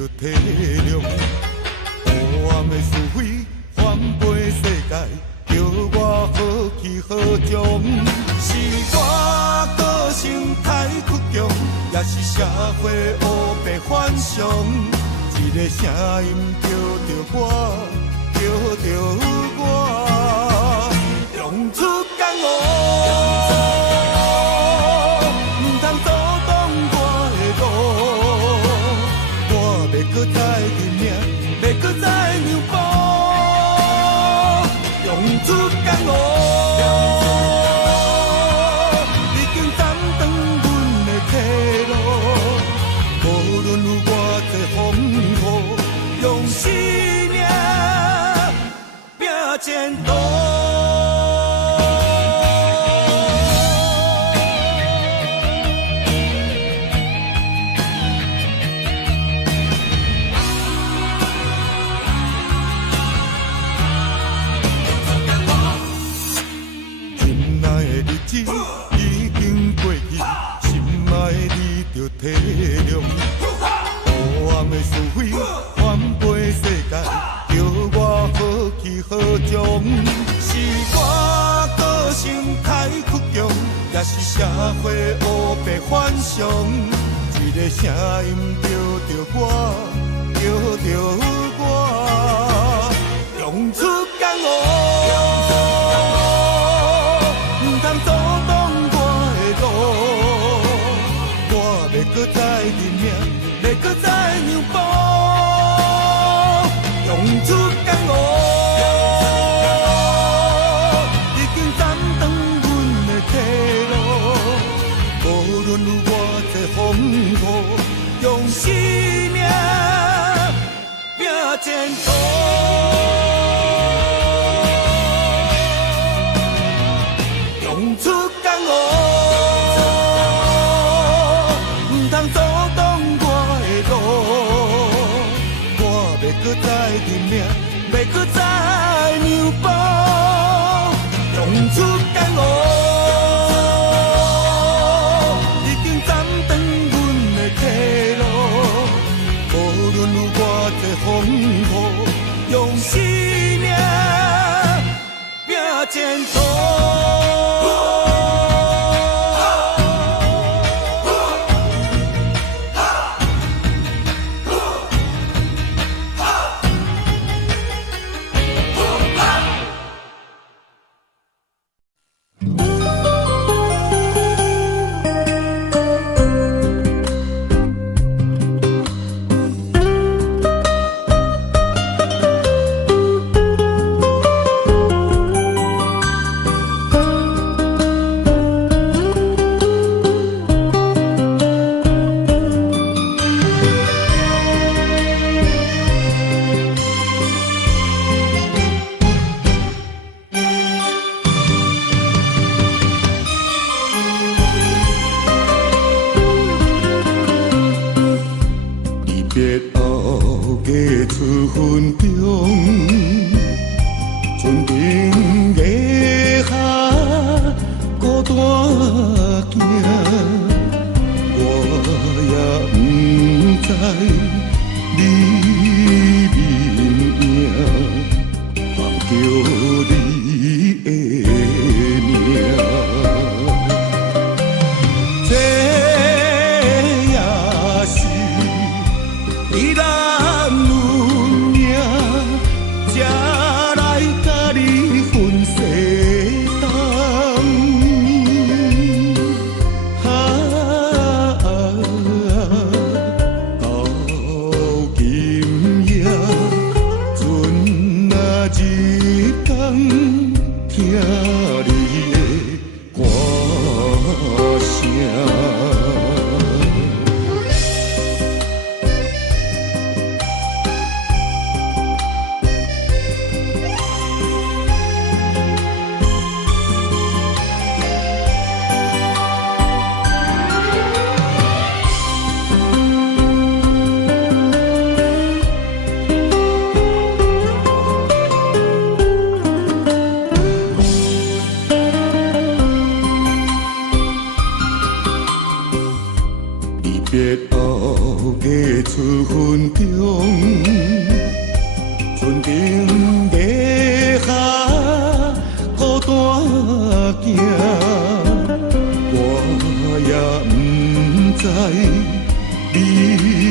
着体谅。黑暗的是非翻飞世界，叫我好去好从。是我个性太倔强，也是社会乌白反常。一个声音叫着我，叫着我，用出江湖。搁再拼命，要搁再让步，用出江湖，已经斩断阮的退路。无论有偌济风雨，用生命拼前途。已经过去，心爱的你着体谅。黑暗的是非翻飞世界，叫我好去好从。是我个性太倔强，也是社会乌白反常。一个声音叫着我，叫着我，用出江湖。搁再拼命，要搁再让步，用出江湖，已经斩断阮的退路。无论有偌济风雨，用生命拼前途。用出江湖。搁再拼命，要搁再让步，用出江湖，已经斩断阮的退路。无论有偌济风雨，用生命拼前途。日后嫁出份中，船顶月下孤单行，我也不知你。